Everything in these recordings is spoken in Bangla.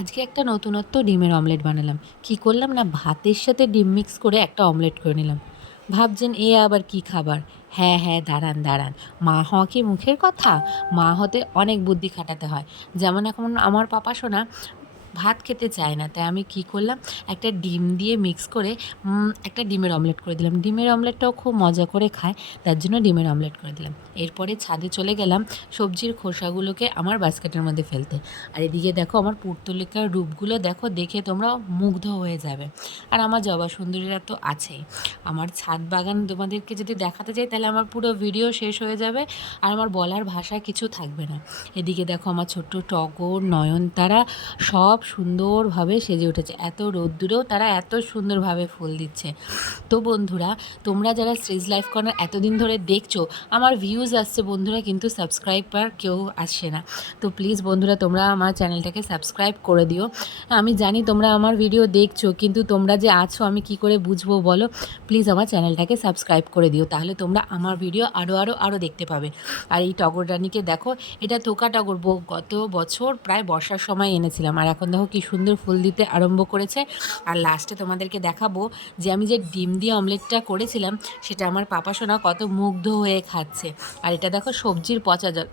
আজকে একটা নতুনত্ব ডিমের অমলেট বানালাম। কি করলাম না, ভাতের সাথে ডিম মিক্স করে একটা অমলেট করে নিলাম। ভাবছেন এ আবার কি খাবার? হ্যাঁ, হ্যাঁ, দাঁড়ান, দাঁড়ান। মা হওয়া কি মুখের কথা? মা হতে অনেক বুদ্ধি খাটাতে হয়। যেমন এখন আমার পাপা সোনা ভাত খেতে চায় না। তাই আমি কি করলাম, একটা ডিম দিয়ে মিক্স করে একটা ডিমের অমলেট করে দিলাম। ডিমের অমলেটটাও খুব মজা করে খায়, তার জন্য ডিমের অমলেট করে দিলাম। এরপরে ছাদে চলে গেলাম সবজির খোসাগুলোকে আমার বাস্কেটের মধ্যে ফেলতে। আর এদিকে দেখো আমার পুর্তলিকার রূপগুলো দেখো, দেখে তোমরা মুগ্ধ হয়ে যাবে। আর আমার জবা সুন্দরীরা তো আছেই। আমার ছাদ বাগান তোমাদেরকে যদি দেখাতে যাই তাহলে আমার পুরো ভিডিও শেষ হয়ে যাবে, আর আমার বলার ভাষা কিছু থাকবে না। এদিকে দেখো আমার ছোট্ট টগর, নয়নতারা সব সুন্দরভাবে সেজে উঠেছে। এত রোদ্দুরেও তারা এত সুন্দরভাবে ফুল দিচ্ছে। তো বন্ধুরা, তোমরা যারা শ্রীজ লাইফ কর্নার এতদিন ধরে দেখছো, আমার ভিউজ আসছে বন্ধুরা, কিন্তু সাবস্ক্রাইবার কেউ আসছে না। তো প্লিজ বন্ধুরা, তোমরা আমার চ্যানেলটাকে সাবস্ক্রাইব করে দিও। আমি জানি তোমরা আমার ভিডিও দেখছো, কিন্তু তোমরা যে আছো আমি কি করে বুঝবো বলো? প্লিজ আমার চ্যানেলটাকে সাবস্ক্রাইব করে দিও, তাহলে তোমরা আমার ভিডিও আরও দেখতে পাবে। আর এই টগর রানীকে দেখো, এটা থোকা টগর, গত বছর প্রায় বর্ষার সময় এনেছিলাম, আর এখন দেখো কি সুন্দর ফুল দিতে আরম্ভ করেছে। আর লাস্টে তোমাদেরকে দেখাবো যে আমি যে ডিম দিয়ে অমলেটটা করেছিলাম সেটা আমার পাপা সোনা কত মুগ্ধ হয়ে খাচ্ছে। আর এটা দেখো সবজির পচা জল,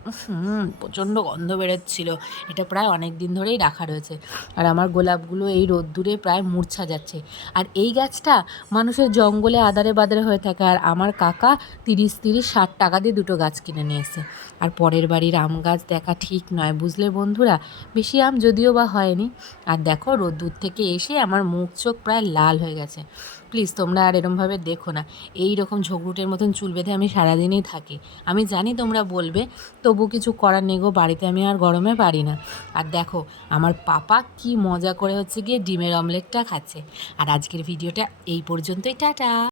প্রচণ্ড গন্ধ বেরোচ্ছিল। এটা প্রায় অনেক দিন ধরেই রাখা রয়েছে। আর আমার গোলাপগুলো এই রোদ্দুরে প্রায় মূর্ছা যাচ্ছে। আর এই গাছটা মানুষের জঙ্গলে আদারে বাদারে হয়ে থাকে, আর আমার কাকা 30-60 টাকা দিয়ে দুটো গাছ কিনে নিয়ে এসে। আর পরের বাড়ির আম গাছ দেখা ঠিক নয়, বুঝলে বন্ধুরা? বেশি আম যদিও বা হয়নি। আর দেখো রোদ্দুর থেকে এসে আমার মুখ চোখ প্রায় লাল হয়ে গেছে। প্লিজ তোমরা আর এরমভাবে দেখো না। এই রকম ঝগড়ুটের মতন চুল বেঁধে আমি সারাদিনই থাকি। আমি জানি তোমরা বলবে, তবু কিছু করার নেই গো, বাড়িতে আমি আর গরমে পারি না। আর দেখো আমার পাপা কি মজা করে হচ্ছে গিয়ে ডিমের অমলেটটা খাচ্ছে। আর আজকের ভিডিওটা এই পর্যন্তই, টাটা।